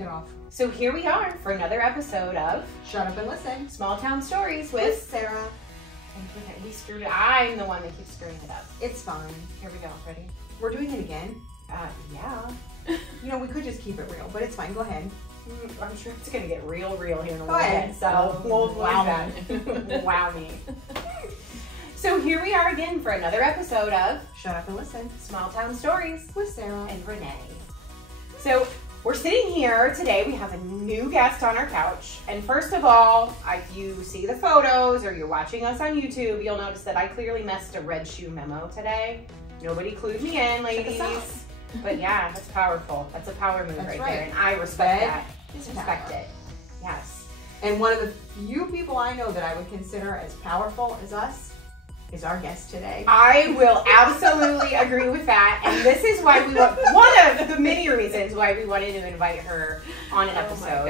kick it off. So here we are for another episode of Shut Up and Listen. Small Town Stories with Sarah. And we screwed it. I'm the one that keeps screwing it up. It's fine. Here we go. Ready? We're doing it again. Yeah. You know, we could just keep it real, but it's fine. Go ahead. I'm sure it's going to get real here in a little ahead. bit. So we'll Wow that. Wow me. So here we are again for another episode of Shut Up and Listen Small Town Stories with Sarah and Renee. So we're sitting here today. We have a new guest on our couch. And first of all, if you see the photos or you're watching us on YouTube, you'll notice that I clearly missed a red shoe memo today. Nobody clued me in, ladies. But yeah, that's powerful. That's a power move right there. And I respect that. Respect it. Yes. And one of the few people I know that I would consider as powerful as us is our guest today. I will absolutely agree with that. And this is why we want, one of the many reasons why we wanted to invite her on an episode.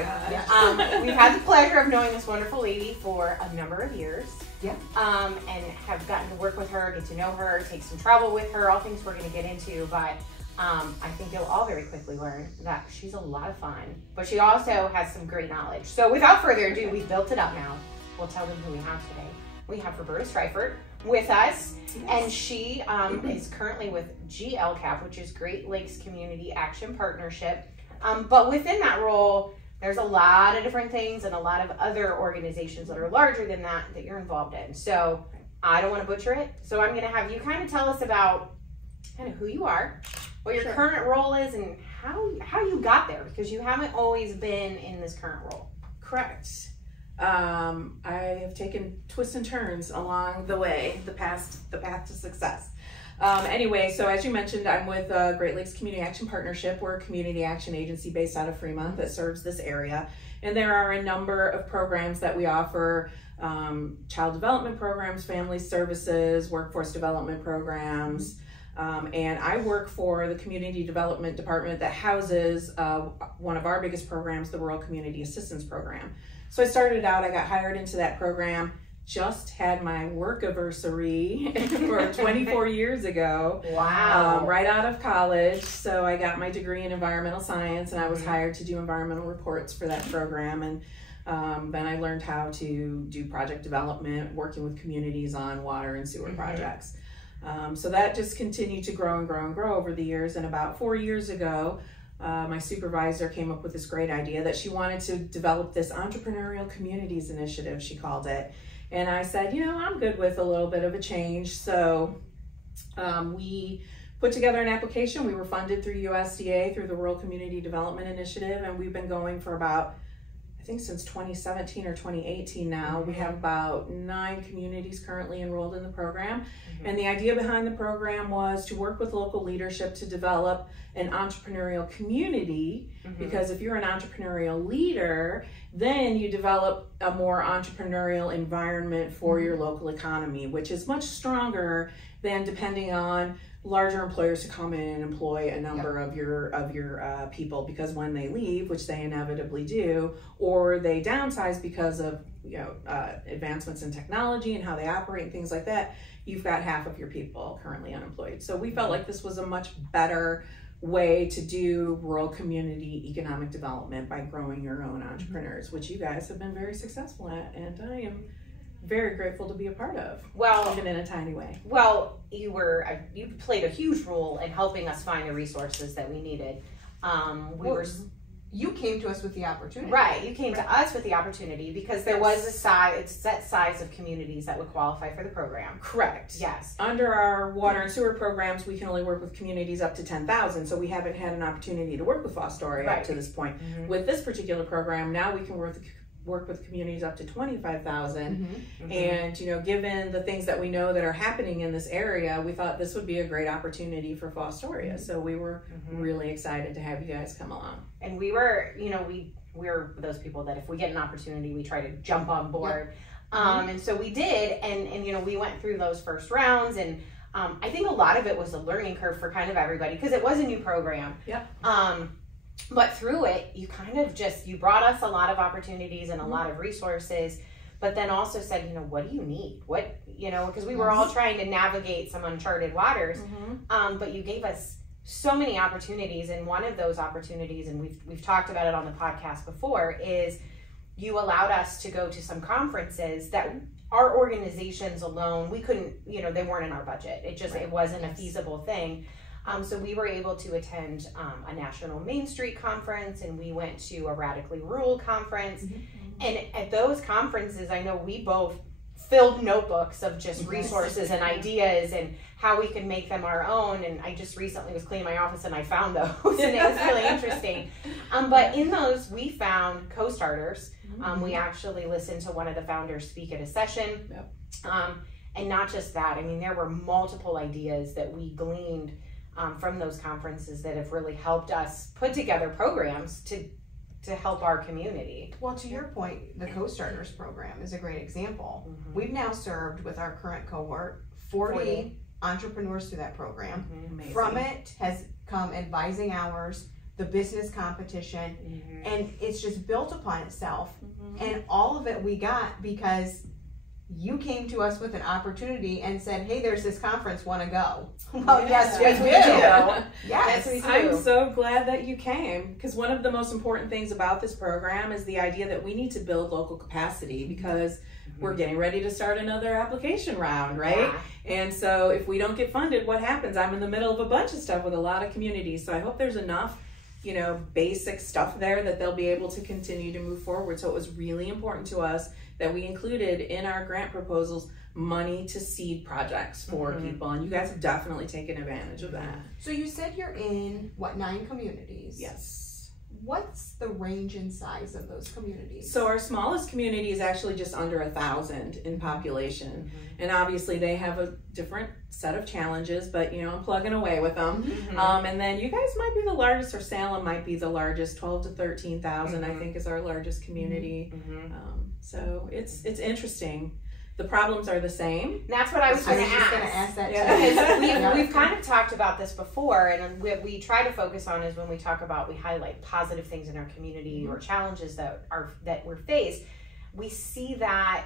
We've had the pleasure of knowing this wonderful lady for a number of years. Yeah. And have gotten to work with her, get to know her, take some travel with her, all things we're going to get into. But I think you'll all very quickly learn that she's a lot of fun, but she also has some great knowledge. So without further ado, we've built it up now. We'll tell them who we have today. We have Roberta Streiffert with us, and she is currently with GLCAP, which is Great Lakes Community Action Partnership. But within that role, there's a lot of different things and a lot of other organizations that are larger than that you're involved in. So I don't want to butcher it. So I'm going to have you kind of tell us about kind of who you are, what your current role is, and how you got there, because you haven't always been in this current role. Correct. I have taken twists and turns along the way, the path to success. Anyway, so as you mentioned, I'm with Great Lakes Community Action Partnership. We're a community action agency based out of Fremont that serves this area. And there are a number of programs that we offer, child development programs, family services, workforce development programs. And I work for the Community Development Department that houses one of our biggest programs, the Rural Community Assistance Program. So I started out, I got hired into that program, just had my work anniversary for 24 years ago. Wow. Right out of college. So I got my degree in environmental science, and I was hired to do environmental reports for that program. And then I learned how to do project development, working with communities on water and sewer projects. So that just continued to grow and grow and grow over the years. And about 4 years ago, my supervisor came up with this great idea that she wanted to develop this entrepreneurial communities initiative, she called it. And I said, you know, I'm good with a little bit of a change. So we put together an application. We were funded through USDA, through the Rural Community Development Initiative. And we've been going for about, I think since 2017 or 2018 now. We have about 9 communities currently enrolled in the program. And the idea behind the program was to work with local leadership to develop an entrepreneurial community, because if you're an entrepreneurial leader, then you develop a more entrepreneurial environment for your local economy, which is much stronger than depending on larger employers to come in and employ a number of your people, because when they leave, which they inevitably do, or they downsize because of advancements in technology and how they operate and things like that, you've got half of your people currently unemployed. So we felt like this was a much better way to do rural community economic development by growing your own entrepreneurs, which you guys have been very successful at, and I am very grateful to be a part of. Well, even in a tiny way. Well, you played a huge role in helping us find the resources that we needed. You came to us with the opportunity. Right, you came to us with the opportunity because there was a set size of communities that would qualify for the program. Correct. Yes. Under our water and sewer programs, we can only work with communities up to 10,000, so we haven't had an opportunity to work with Fostoria up to this point. With this particular program, now we can work with communities up to 25,000. And given the things that we know that are happening in this area, we thought this would be a great opportunity for Fostoria. So we were really excited to have you guys come along. And we were, we're those people that if we get an opportunity, we try to jump on board. And so we did, and we went through those first rounds, and I think a lot of it was a learning curve for kind of everybody, because it was a new program. But through it, you kind of you brought us a lot of opportunities and a lot of resources, but then also said, what do you need? Because we were all trying to navigate some uncharted waters. But you gave us so many opportunities, and one of those opportunities, and we've talked about it on the podcast before, is you allowed us to go to some conferences that our organizations alone, we couldn't, you know, they weren't in our budget. It just, it wasn't a feasible thing. So we were able to attend a National Main Street conference, and we went to a Radically Rural conference. And at those conferences, I know we both filled notebooks of just resources and ideas and how we could make them our own. And I just recently was cleaning my office and I found those, and it was really interesting. But in those, we found co-starters. We actually listened to one of the founders speak at a session. And not just that, I mean, there were multiple ideas that we gleaned from those conferences that have really helped us put together programs to help our community. Well, to your point, the Co-Starters program is a great example. We've now served with our current cohort 40 entrepreneurs through that program. From it has come advising hours, the business competition, and it's just built upon itself. And all of it we got because you came to us with an opportunity and said, hey, there's this conference, want to go? Well, yes, we do. Yes, we do. I'm so glad that you came, because one of the most important things about this program is the idea that we need to build local capacity, because we're getting ready to start another application round, right? And so if we don't get funded, what happens? I'm in the middle of a bunch of stuff with a lot of communities, so I hope there's enough, you know, basic stuff there that they'll be able to continue to move forward. So it was really important to us that we included in our grant proposals money to seed projects for people, and you guys have definitely taken advantage of that. So you said you're in, what, 9 communities? Yes. What's the range in size of those communities? So our smallest community is actually just under 1,000 in population. And obviously they have a different set of challenges, but you know, I'm plugging away with them. And then you guys might be the largest, or Salem might be the largest, 12 to 13,000 I think is our largest community. So it's interesting. The problems are the same. And that's what I was going to ask. That because we've kind of talked about this before, and we try to focus on is when we talk about, we highlight positive things in our community or challenges that we're faced. We see that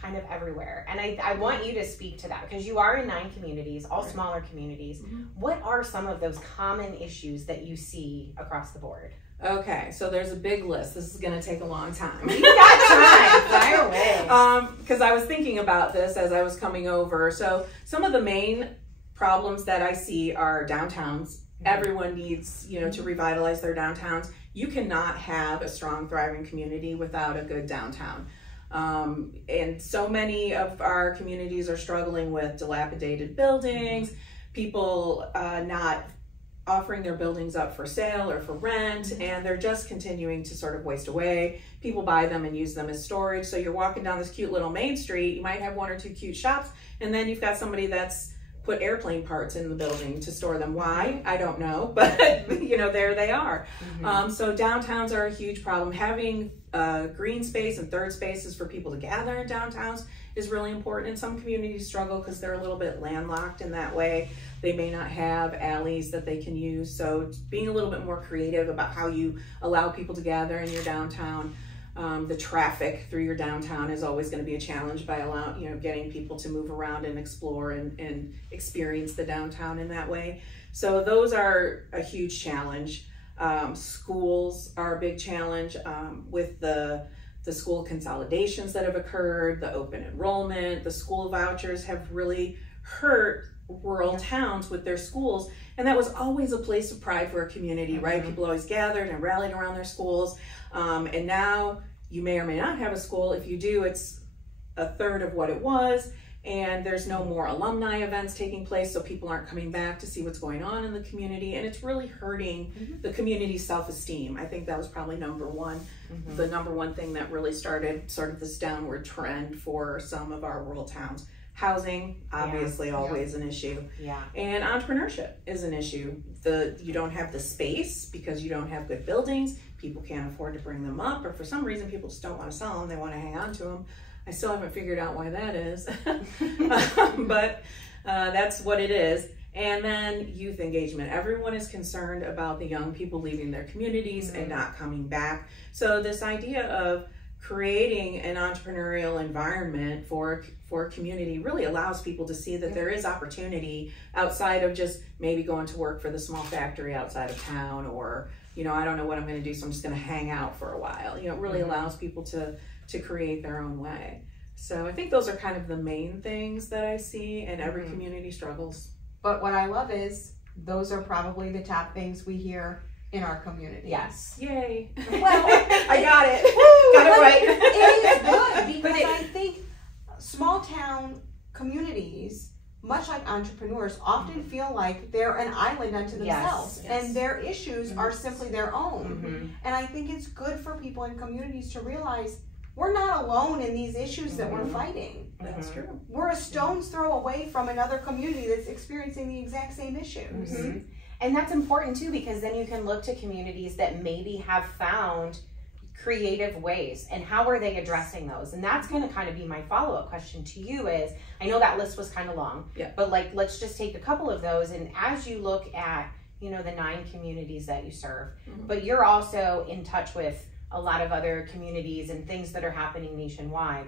kind of everywhere, and I want you to speak to that, because you are in 9 communities, all smaller communities. What are some of those common issues that you see across the board? Okay, so there's a big list. This is going to take a long time. You got time. Fire away. Because I was thinking about this as I was coming over. So some of the main problems that I see are downtowns. Everyone needs, you know, to revitalize their downtowns. You cannot have a strong, thriving community without a good downtown. And so many of our communities are struggling with dilapidated buildings, people not offering their buildings up for sale or for rent, and they're just continuing to sort of waste away. People buy them and use them as storage. So you're walking down this cute little main street, you might have 1 or 2 cute shops, and then you've got somebody that's put airplane parts in the building to store them. Why? I don't know, but you know, there they are. So downtowns are a huge problem. Having green space and third spaces for people to gather in downtowns is really important. And some communities struggle because they're a little bit landlocked in that way. They may not have alleys that they can use. So being a little bit more creative about how you allow people to gather in your downtown. The traffic through your downtown is always going to be a challenge by getting people to move around and explore and experience the downtown in that way. So those are a huge challenge. Schools are a big challenge with the school consolidations that have occurred, the open enrollment, the school vouchers have really hurt rural towns with their schools. And that was always a place of pride for a community, right? People always gathered and rallied around their schools. And now you may or may not have a school. If you do, it's a third of what it was. And there's no more alumni events taking place, so people aren't coming back to see what's going on in the community. And it's really hurting the community's self-esteem. I think that was probably number one. The number one thing that really started sort of this downward trend for some of our rural towns. Housing, obviously, always an issue. And entrepreneurship is an issue. You don't have the space because you don't have good buildings. People can't afford to bring them up, or for some reason people just don't want to sell them. They want to hang on to them. I still haven't figured out why that is, but that's what it is. And then youth engagement. Everyone is concerned about the young people leaving their communities and not coming back. So this idea of creating an entrepreneurial environment for community really allows people to see that there is opportunity outside of just maybe going to work for the small factory outside of town, or, you know, I don't know what I'm going to do, so I'm just going to hang out for a while. You know, it really allows people to create their own way. So I think those are kind of the main things that I see, and every community struggles. But what I love is those are probably the top things we hear in our community. Yes. Yay. Well, I got it. Got it right. It is good because I think small town communities, much like entrepreneurs, often feel like they're an island unto themselves, and their issues are simply their own. And I think it's good for people in communities to realize we're not alone in these issues that we're fighting. That's true. We're a stone's throw away from another community that's experiencing the exact same issues. And that's important too, because then you can look to communities that maybe have found creative ways, and how are they addressing those? And that's going to kind of be my follow-up question to you is, I know that list was kind of long, but like, let's just take a couple of those. And as you look at, you know, the 9 communities that you serve, but you're also in touch with a lot of other communities and things that are happening nationwide.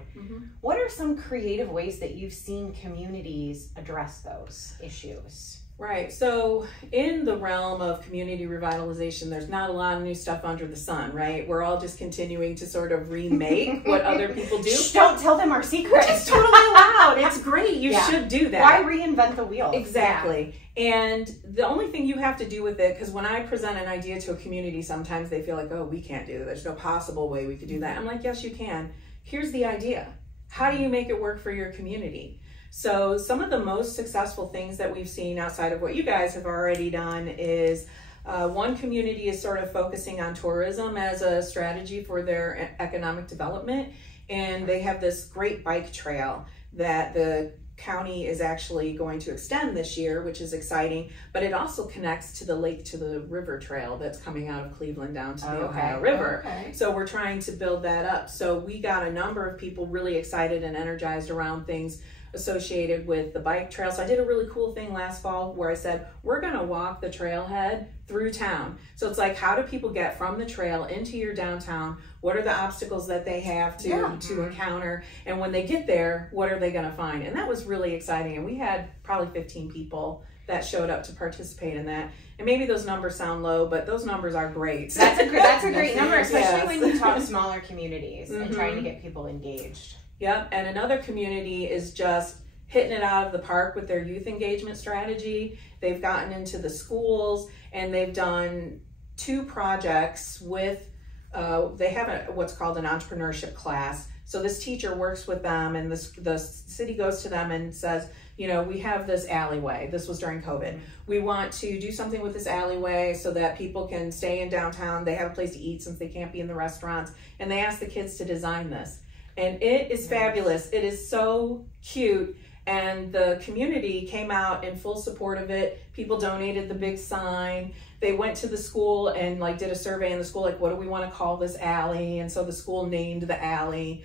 What are some creative ways that you've seen communities address those issues? Right. So in the realm of community revitalization, there's not a lot of new stuff under the sun, right? We're all just continuing to sort of remake what other people do. Shh, don't tell them our secrets. Which is totally allowed. It's great. You should do that. Why reinvent the wheel? Exactly. And the only thing you have to do with it, because when I present an idea to a community, sometimes they feel like, oh, we can't do that. There's no possible way we could do that. I'm like, yes, you can. Here's the idea. How do you make it work for your community? So some of the most successful things that we've seen outside of what you guys have already done is one community is sort of focusing on tourism as a strategy for their economic development. And they have this great bike trail that the county is actually going to extend this year, which is exciting, but it also connects to the lake to the river trail that's coming out of Cleveland down to the Ohio River. So we're trying to build that up. So we got a number of people really excited and energized around things associated with the bike trail. So I did a really cool thing last fall where I said, we're going to walk the trailhead through town. So it's like, how do people get from the trail into your downtown? What are the obstacles that they have to encounter? And when they get there, what are they going to find? And that was really exciting. And we had probably 15 people that showed up to participate in that. And maybe those numbers sound low, but those numbers are great. That's a great number, especially when you talk to smaller communities and trying to get people engaged. Yep, and another community is just hitting it out of the park with their youth engagement strategy. They've gotten into the schools, and they've done 2 projects with, they have what's called an entrepreneurship class. So this teacher works with them, and the city goes to them and says, you know, we have this alleyway. This was during COVID. We want to do something with this alleyway so that people can stay in downtown. They have a place to eat since they can't be in the restaurants. And they asked the kids to design this. And it is fabulous. It is so cute. And the community came out in full support of it. People donated the big sign. They went to the school and like did a survey in the school, like, what do we want to call this alley? And so the school named the alley.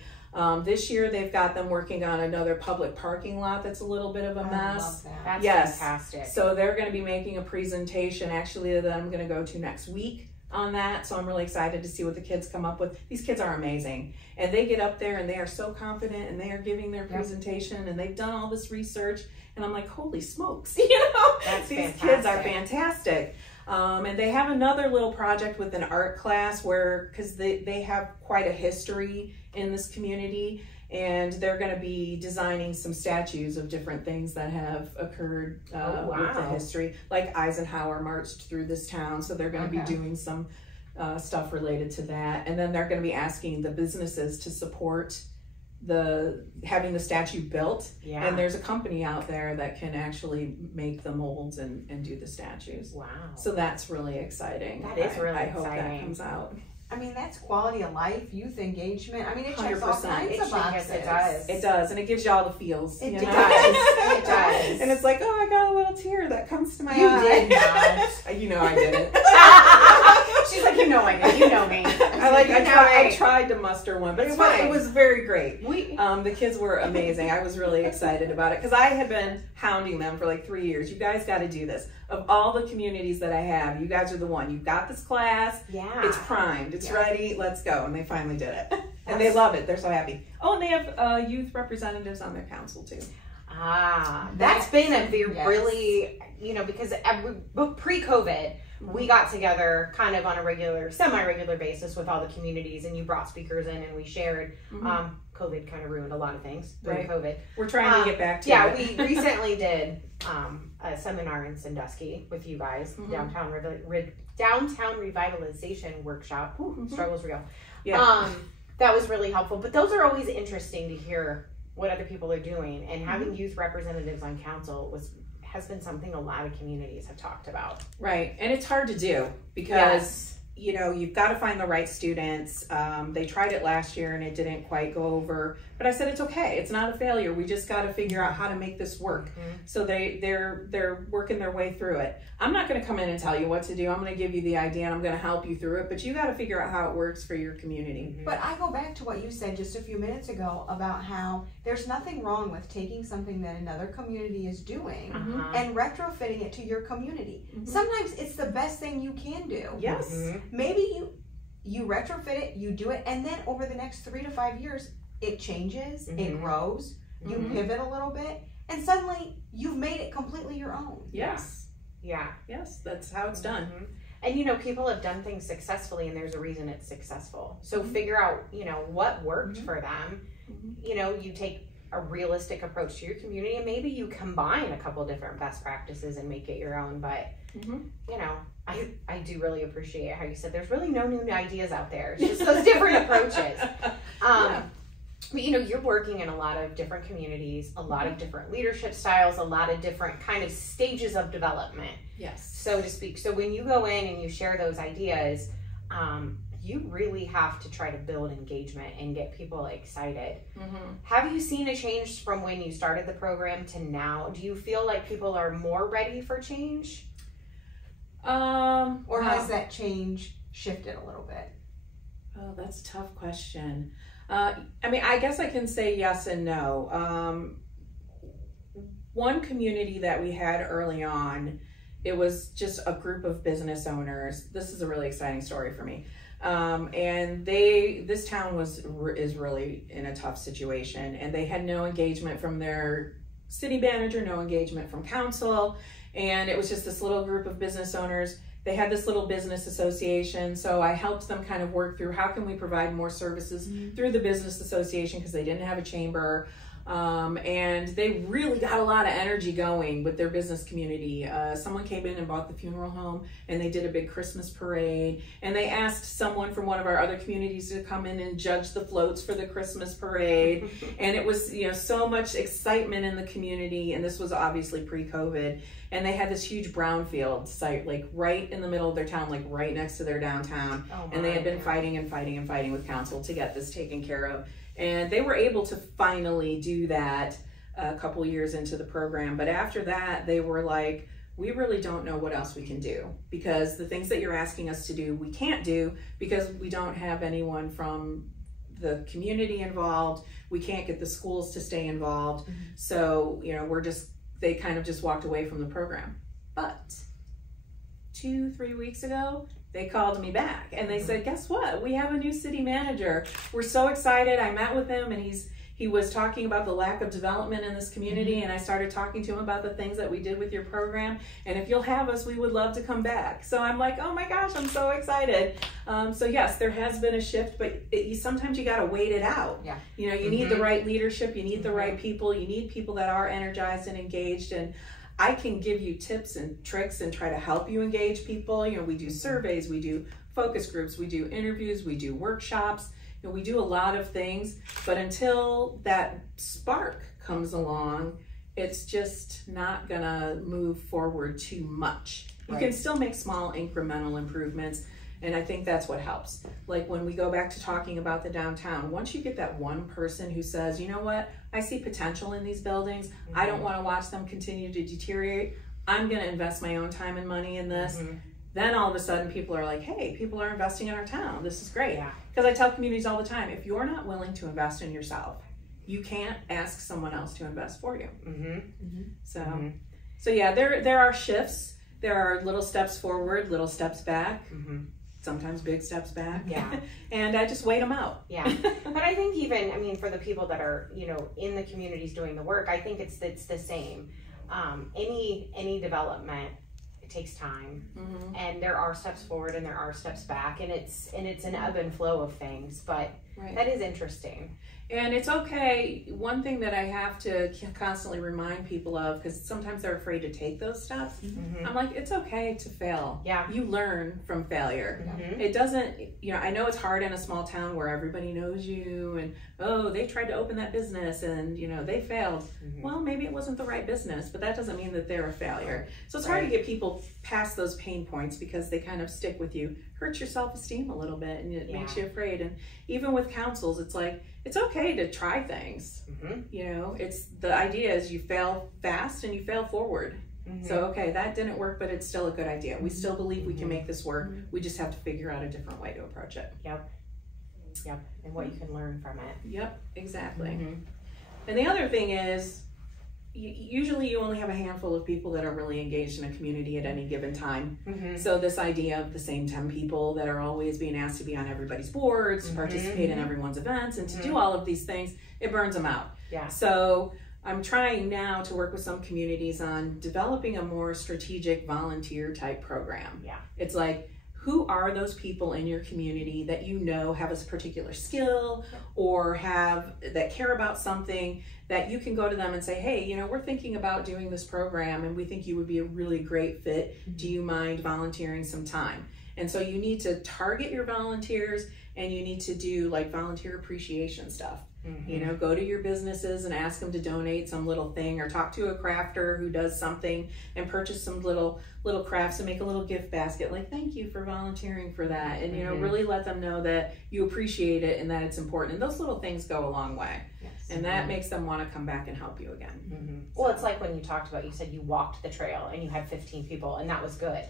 This year they've got them working on another public parking lot that's a little bit of a mess. I love that. That's fantastic. So they're going to be making a presentation actually that I'm going to go to next week on that. So I'm really excited to see what the kids come up with. These kids are amazing. And they get up there and they are so confident and they are giving their presentation and they've done all this research. And I'm like, holy smokes, you know, these kids are fantastic. And they have another little project with an art class where, because they have quite a history in this community, and they're going to be designing some statues of different things that have occurred with the history. Like Eisenhower marched through this town, so they're going to be doing some stuff related to that. And then they're going to be asking the businesses to support having the statue built. And there's a company out there that can actually make the molds and do the statues. Wow. So that's really exciting. That is really I exciting. hope that comes out. I mean, that's quality of life, youth engagement. I mean, it checks all 100%. kinds of boxes. It does. It does, and it gives you all the feels. It you does. know? It does. And it's like, oh, I got a little tear that comes to my You eye. did not. You know I didn't. She's like, you know I did. You know me. I tried to muster one, but it was very great. The kids were amazing. I was really excited about it because I had been hounding them for like 3 years. You guys got to do this. Of all the communities that I have, you guys are the one. You've got this class. Yeah. It's primed. It's ready. Let's go. And they finally did it. And they love it. They're so happy. Oh, and they have youth representatives on their council too. That's been a really, because pre-COVID, we got together kind of on a semi-regular basis with all the communities, and you brought speakers in and we shared. COVID kind of ruined a lot of things during COVID. We're trying to get back to it. We recently did a seminar in Sandusky with you guys, downtown revitalization workshop. Struggle's real. Yeah. That was really helpful. But those are always interesting to hear what other people are doing, and having youth representatives on council has been something a lot of communities have talked about. Right, and it's hard to do because you've got to find the right students. They tried it last year and it didn't quite go over, but I said it's okay. It's not a failure. We just got to figure out how to make this work. So they're working their way through it. I'm not going to come in and tell you what to do. I'm going to give you the idea and I'm going to help you through it, but you got to figure out how it works for your community. But I go back to what you said just a few minutes ago about how there's nothing wrong with taking something that another community is doing and retrofitting it to your community. Sometimes it's the best thing you can do. Yes. Maybe you retrofit it, you do it, and then over the next 3 to 5 years, it changes, it grows, you pivot a little bit, and suddenly you've made it completely your own. Yes. Yeah. Yes, that's how it's done. And people have done things successfully, and there's a reason it's successful. So figure out, what worked for them. You take a realistic approach to your community, and maybe you combine a couple different best practices and make it your own. But I do really appreciate how you said there's really no new ideas out there. It's just those different approaches. But you're working in a lot of different communities, a lot of different leadership styles, a lot of different kind of stages of development, so to speak. So when you go in and you share those ideas, you really have to try to build engagement and get people excited. Have you seen a change from when you started the program to now? Do you feel like people are more ready for change? Or has that change shifted a little bit? Oh, that's a tough question. I guess I can say yes and no. One community that we had early on, it was just a group of business owners. This is a really exciting story for me. And this town is really in a tough situation, and they had no engagement from their city manager, no engagement from council, and it was just this little group of business owners. They had this little business association, so I helped them kind of work through how can we provide more services through the business association because they didn't have a chamber. And they really got a lot of energy going with their business community. Someone came in and bought the funeral home, and they did a big Christmas parade, and they asked someone from one of our other communities to come in and judge the floats for the Christmas parade. And it was, so much excitement in the community, and this was obviously pre-COVID. And they had this huge brownfield site, like right in the middle of their town, like right next to their downtown. And they had been fighting with council to get this taken care of. And they were able to finally do that a couple years into the program. But after that, they were like, we really don't know what else we can do, because the things that you're asking us to do, we can't do because we don't have anyone from the community involved. We can't get the schools to stay involved. So, they kind of just walked away from the program. But 2-3 weeks ago, they called me back and they said, guess what? We have a new city manager. We're so excited. I met with him, and he was talking about the lack of development in this community, and I started talking to him about the things that we did with your program, and if you'll have us, we would love to come back. So I'm like, oh my gosh, I'm so excited. So yes, there has been a shift, but sometimes you got to wait it out. You need the right leadership, you need the right people, you need people that are energized and engaged. And I can give you tips and tricks and try to help you engage people. We do surveys, we do focus groups, we do interviews, we do workshops. We do a lot of things, but until that spark comes along, it's just not gonna move forward too much. You can still make small incremental improvements, and I think that's what helps. Like when we go back to talking about the downtown, once you get that one person who says, you know what, I see potential in these buildings, I don't wanna watch them continue to deteriorate, I'm gonna invest my own time and money in this, then all of a sudden people are like, hey, people are investing in our town. This is great. Yeah. Because I tell communities all the time, if you're not willing to invest in yourself, you can't ask someone else to invest for you. So yeah, there are shifts. There are little steps forward, little steps back, sometimes big steps back. Yeah. And I just wait them out. Yeah. But I think even, I mean, for the people that are, you know, in the communities doing the work, I think it's the same. Any development, it takes time, and there are steps forward and there are steps back, and it's an ebb and flow of things, but that is interesting. And it's okay. One thing that I have to constantly remind people of, because sometimes they're afraid to take those steps, I'm like, it's okay to fail. Yeah. You learn from failure. It doesn't, you know, I know it's hard in a small town where everybody knows you and, oh, they tried to open that business and, you know, they failed. Well, maybe it wasn't the right business, but that doesn't mean that they're a failure. So it's hard to get people past those pain points because they kind of stick with you. Hurts your self-esteem a little bit and it makes you afraid. And even with councils, it's like, it's okay to try things. You know, it's the idea is you fail fast and you fail forward. So, okay, that didn't work, but it's still a good idea. We still believe we can make this work. We just have to figure out a different way to approach it. Yep. And what you can learn from it. Yep, exactly. And the other thing is, usually you only have a handful of people that are really engaged in a community at any given time. So this idea of the same 10 people that are always being asked to be on everybody's boards, participate in everyone's events, and to do all of these things, it burns them out. So I'm trying now to work with some communities on developing a more strategic volunteer type program. It's like, who are those people in your community that you know have a particular skill or that care about something that you can go to them and say, hey, you know, we're thinking about doing this program and we think you would be a really great fit. Do you mind volunteering some time? And so you need to target your volunteers and you need to do like volunteer appreciation stuff. You know, go to your businesses and ask them to donate some little thing or talk to a crafter who does something and purchase some little crafts and make a little gift basket. Like, thank you for volunteering for that. And, you know, really let them know that you appreciate it and that it's important. And those little things go a long way. And that makes them want to come back and help you again. Well, it's like when you talked about, you said you walked the trail and you had 15 people and that was good.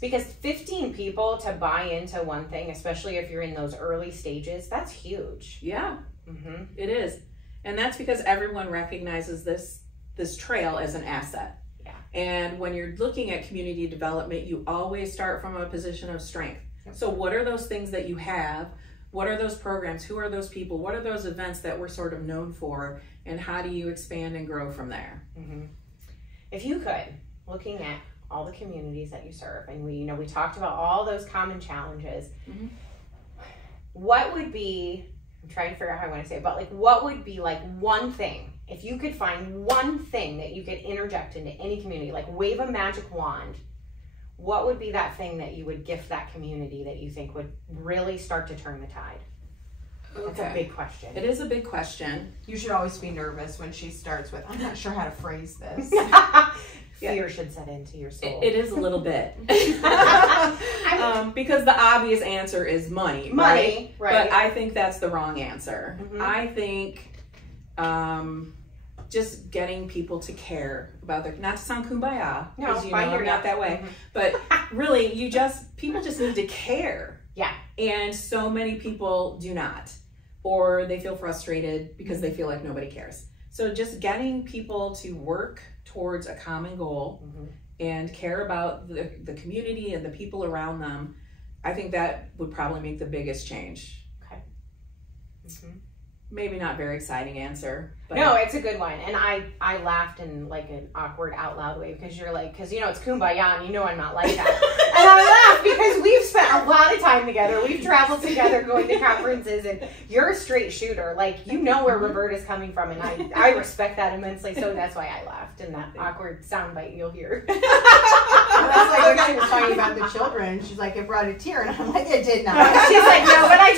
Because 15 people to buy into one thing, especially if you're in those early stages, that's huge. It is. And that's because everyone recognizes this trail as an asset. And when you're looking at community development, you always start from a position of strength. So what are those things that you have? What are those programs? Who are those people? What are those events that we're sort of known for? And how do you expand and grow from there? If you could, looking at all the communities that you serve, and we talked about all those common challenges, what would be, I'm trying to figure out how I want to say it, but like what would be like one thing, if you could find one thing that you could interject into any community, like wave a magic wand, what would be that thing that you would gift that community that you think would really start to turn the tide? That's a big question. It is a big question. You should always be nervous when she starts with, I'm not sure how to phrase this. Fear should set into your soul. It is a little bit. Because the obvious answer is money. Right? But I think that's the wrong answer. I think just getting people to care about their, not to sound kumbaya, because you know I'm not that way, but really people just need to care. And so many people do not, or they feel frustrated because they feel like nobody cares. So just getting people to work towards a common goal and care about the community and the people around them, I think that would probably make the biggest change. Maybe not very exciting answer. But no, it's a good one. And I laughed in like an awkward out loud way because you're like, because you know it's kumbaya and you know I'm not like that. And I laughed because we've spent a lot of time together. We've traveled together going to conferences and you're a straight shooter. Like, you know where Roberta's coming from and I respect that immensely. So that's why I laughed in that awkward soundbite you'll hear. That's like when she was talking about the children. She's like, it brought a tear. And I'm like, it did not. She's like, no, but I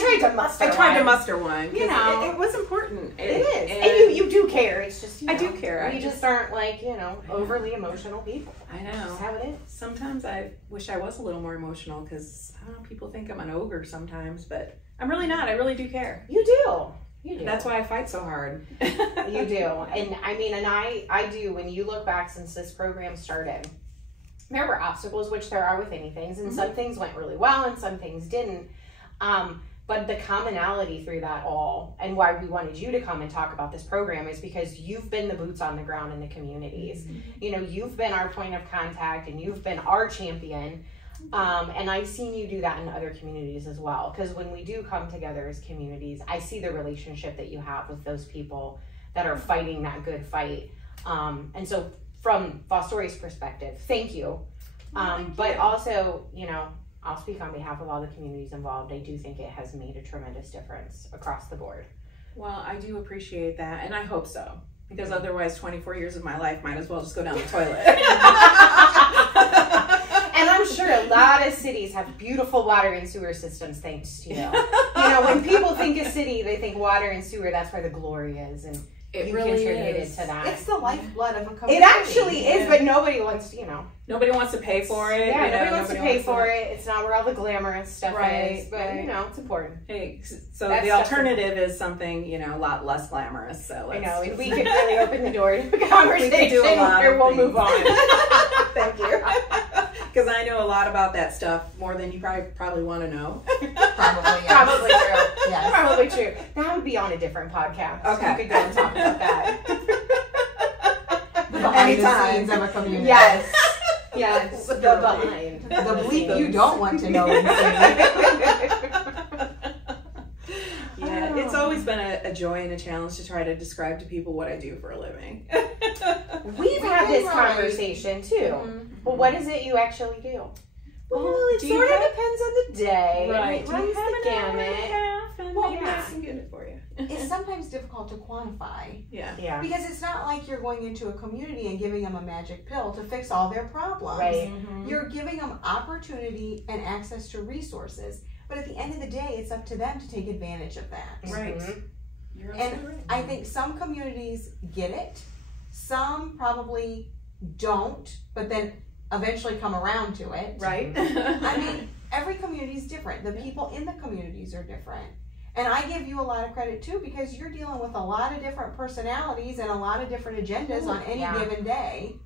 tried to muster one. You know. It was important. It is. And you do care. It's just, I do care. We just aren't like, overly emotional people. I know. That's how it is. Sometimes I wish I was a little more emotional because, I don't know, people think I'm an ogre sometimes, but I'm really not. I really do care. You do. You do. That's why I fight so hard. You do. And I mean, and I do, when you look back since this program started, there were obstacles, which there are with any things, and some things went really well and some things didn't. But the commonality through that all, and why we wanted you to come and talk about this program, is because you've been the boots on the ground in the communities. You know, you've been our point of contact and you've been our champion. And I've seen you do that in other communities as well. Because when we do come together as communities, I see the relationship that you have with those people that are fighting that good fight. And so from Fostoria's perspective, thank you. But also, you know, I'll speak on behalf of all the communities involved. I do think it has made a tremendous difference across the board. Well, I do appreciate that, and I hope so, because otherwise 24 years of my life might as well just go down the toilet. And I'm sure a lot of cities have beautiful water and sewer systems thanks to you. You know, when people think of city, they think water and sewer, that's where the glory is, and it you really contributed is to that. It's the lifeblood of a community. It actually is, but nobody wants to, you know. Nobody wants to pay for it. Yeah, you know, nobody wants to pay for it. It's not where all the glamorous stuff is, but you know, it's important. Hey, so the alternative is something, you know, a lot less glamorous. So I know, if we could really open the door to a conversation, we'll move on. Thank you. Because I know a lot about that stuff, more than you probably want to know. Probably, yes. Probably true. Yes. Probably true. That would be on a different podcast. Okay. We could go and talk about that. The behind the scenes of a community. Yes. Yes. The behind. The bleep you don't want to know. Yeah, it's always been a joy and a challenge to try to describe to people what I do for a living. We've had this conversation too. Well, what is it you actually do? Well, it sort of depends on the day. Right. It runs the gamut. Well, yeah, I can get it for you. It's sometimes difficult to quantify. Yeah. Because it's not like you're going into a community and giving them a magic pill to fix all their problems. Right. You're giving them opportunity and access to resources. But at the end of the day, it's up to them to take advantage of that. Right. You're absolutely right. I think some communities get it. Some probably don't, but then eventually come around to it. Right. I mean, every community is different. The people in the communities are different. And I give you a lot of credit too, because you're dealing with a lot of different personalities and a lot of different agendas on any given day.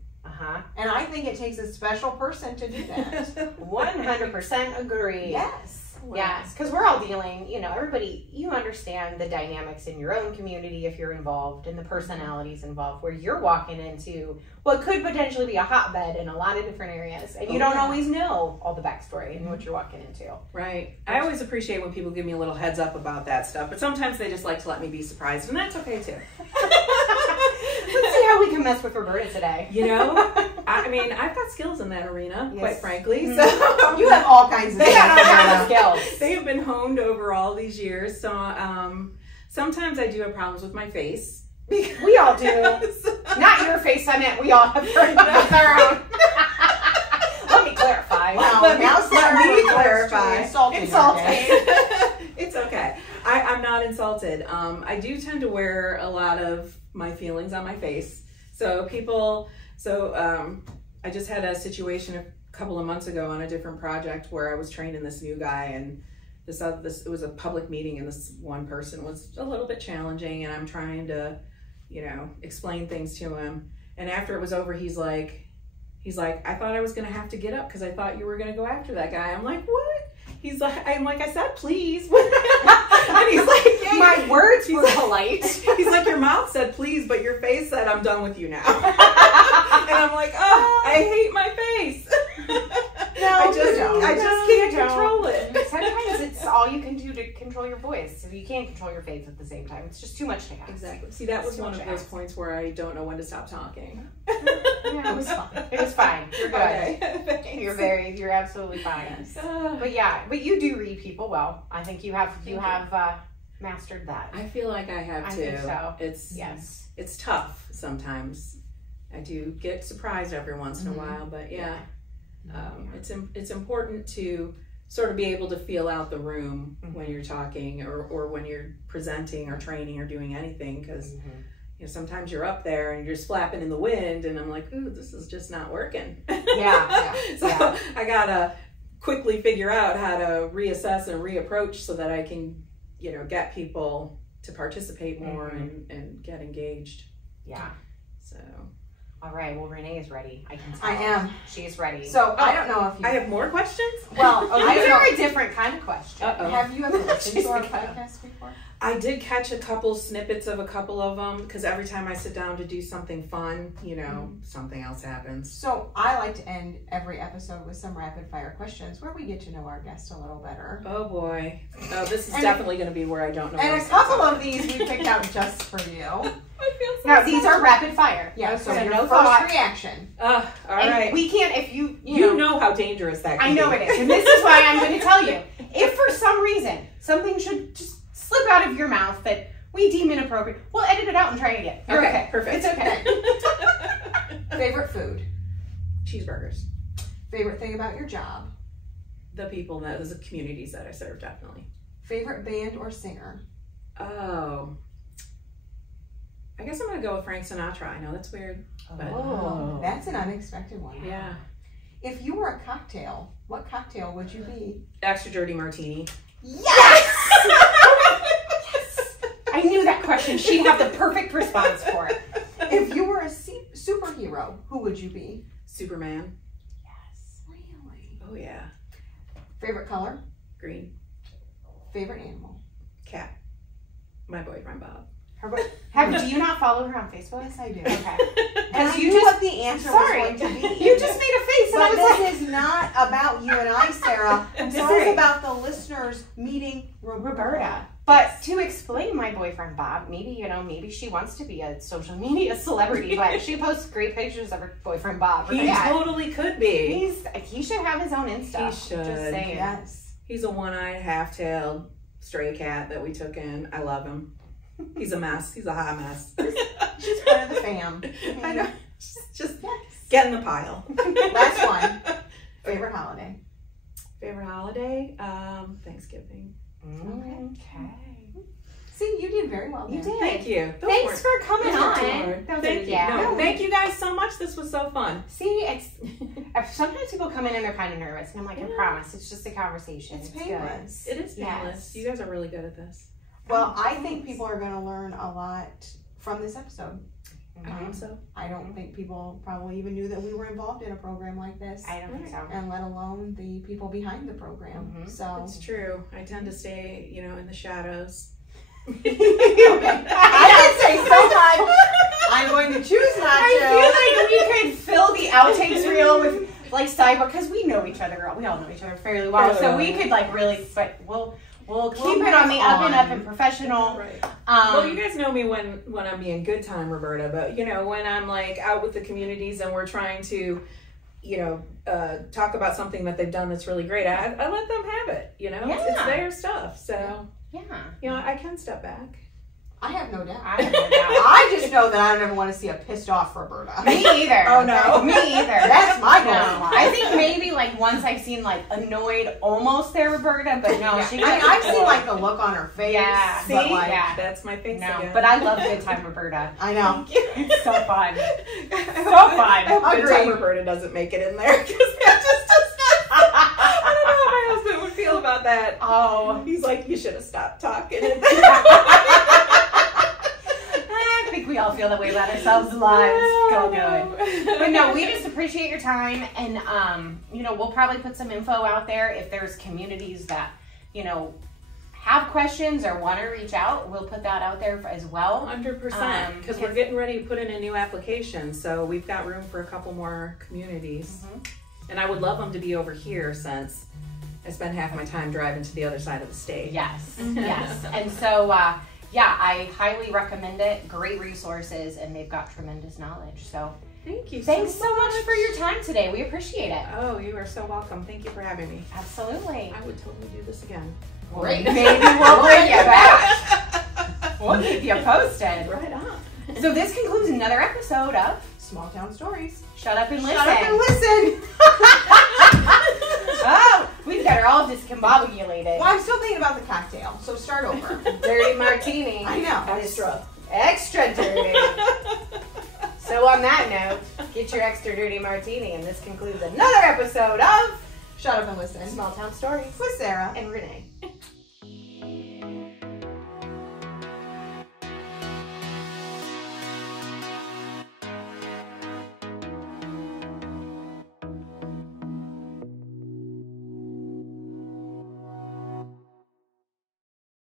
And I think it takes a special person to do that. 100% agree. Yes. Yes, because we're all dealing, you know, everybody, you understand the dynamics in your own community if you're involved and the personalities involved, where you're walking into what could potentially be a hotbed in a lot of different areas. And you don't always know all the backstory and what you're walking into. Right. I always appreciate when people give me a little heads up about that stuff, but sometimes they just like to let me be surprised, and that's okay too. Let's see how we can mess with Roberta today. You know, I mean, I've got skills in that arena, quite frankly. So you have all kinds of skills. They have been honed over all these years. So sometimes I do have problems with my face. We all do. Not your face, I meant we all have problems with our own. Let me clarify. Wow, let me clarify. Insulting. It's okay. I'm not insulted. I do tend to wear a lot of my feelings on my face. So I just had a situation a couple of months ago on a different project where I was training this new guy, and it was a public meeting, and this one person was a little bit challenging, and I'm trying to, you know, explain things to him. And after it was over, he's like, I thought I was gonna have to get up because I thought you were gonna go after that guy. I'm like, what? I'm like, I said please. And he's like, yeah, my words were polite. He's like, your mouth said please, but your face said I'm done with you now. And I'm like, oh, I hate my face. I just can't control it. Sometimes it's all you can do to control your voice. So you can't control your face at the same time. It's just too much to ask. Exactly. See, that was one of those points where I don't know when to stop talking. Yeah, it was fine. It was fine. You're good. Okay. You're absolutely fine. But you do read people well. I think you have mastered that. I feel like I have too. I think so. It's tough sometimes. I do get surprised every once in a while, but it's important to sort of be able to feel out the room when you're talking or when you're presenting or training or doing anything, because you know, sometimes you're up there and you're just flapping in the wind, and I'm like, ooh, this is just not working. So I gotta quickly figure out how to reassess and reapproach so that I can, you know, get people to participate more and get engaged. Yeah. So. All right, well, Renee is ready. I can tell. I am. She's ready. So I don't know if you. I have more questions? Well, these are a different kind of question. Have you ever listened to our podcast before? I did catch a couple snippets of a couple of them because every time I sit down to do something fun, you know, something else happens. So I like to end every episode with some rapid fire questions where we get to know our guests a little better. Oh boy. Oh, this is definitely going to be where I don't know. And a couple of these we picked out just for you. Now, these are rapid fire. Yeah, so Okay, your no first thought. reaction. All And right. we can't, if you know how dangerous that can I know be. it is. And this is why I'm going to tell you. If for some reason something should just slip out of your mouth that we deem inappropriate, we'll edit it out and try it again. You're okay. Perfect. It's okay. Favorite food? Cheeseburgers. Favorite thing about your job? The people, the communities that I serve, definitely. Favorite band or singer? Oh. I guess I'm going to go with Frank Sinatra. I know that's weird. But Oh, that's an unexpected one. yeah. If you were a cocktail, what cocktail would you be? Extra dirty martini. Yes! Yes! I knew that question. She'd have the perfect response for it. If you were a superhero, who would you be? Superman. Yes. Really? Oh, yeah. Favorite color? Green. Favorite animal? Cat. My boyfriend, Bob. Do you not follow her on Facebook? Yes, I do. Okay. And I you knew just- what the answer Sorry. was going to be. You just made a face, and But I was this like, is not about you and I, Sarah. This sorry. is about the listeners meeting Roberta. But to explain my boyfriend Bob, maybe she wants to be a social media celebrity, but she posts great pictures of her boyfriend Bob. He totally could be. He should have his own Insta. He should. Just saying. Yes. He's a one-eyed, half-tailed stray cat that we took in. I love him. He's a mess. He's a hot mess. She's part of the fam. I know. Just get in the pile. Last one. Favorite holiday? Favorite holiday? Thanksgiving. Okay. See, you did very well there. You did. Thank you. Thanks for coming on. Thank you. No, thank you guys so much. This was so fun. See, sometimes people come in and they're kind of nervous, and I'm like, I promise, it's just a conversation. It's painless. It is painless. Yes. You guys are really good at this. Well, I think people are going to learn a lot from this episode. I hope so. I don't think people probably even knew that we were involved in a program like this. I don't think so. And let alone the people behind the program. So It's true. I tend to stay, in the shadows. I did say so much. I'm going to choose not to. I feel like we could fill the outtakes reel with like sidebar because we know each other. We all know each other fairly well, so we could like really. But we'll keep it on the up and up and professional. Right. Well, you guys know me when I'm being good time, Roberta. But when I'm like out with the communities and we're trying to, talk about something that they've done that's really great, I let them have it. It's their stuff. So I can step back. I have no doubt. I have no doubt. I just know that I don't ever want to see a pissed off Roberta. Me either. Oh no, me either. That's my goal. No, I think maybe like once I've seen like annoyed almost there, Roberta, but no, I've seen like the look on her face. Yeah, but, see, like, That's my face no, again. but I love good time, Roberta. I know. It's so fun. I hope good time Agreed. Roberta doesn't make it in there because that just does not. I don't know how my husband would feel about that. Oh, He's like, you should have stopped talking. I think we all feel that way about ourselves lives. Go good. But no, we just appreciate your time, and we'll probably put some info out there if there's communities that have questions or want to reach out. We'll put that out there as well. 100%. Because we're getting ready to put in a new application, so we've got room for a couple more communities. And I would love them to be over here since I spend half my time driving to the other side of the state. Yes, yes. And so, I highly recommend it. Great resources, and they've got tremendous knowledge. So Thank you thanks so much for your time today. We appreciate it. Oh, you are so welcome. Thank you for having me. Absolutely. I would totally do this again. Great. Maybe we'll bring you back. We'll keep you posted. Right on. So this concludes another episode of Small Town Stories. Shut Up and Listen. Shut up and listen. Oh, we've got her all discombobulated. Well, I'm still thinking about the cocktail, so start over. Dirty martini. I know. Extra dirty. So on that note, get your extra dirty martini, and this concludes another episode of Shut up and listen. Small Town Stories With Sarah and Renee.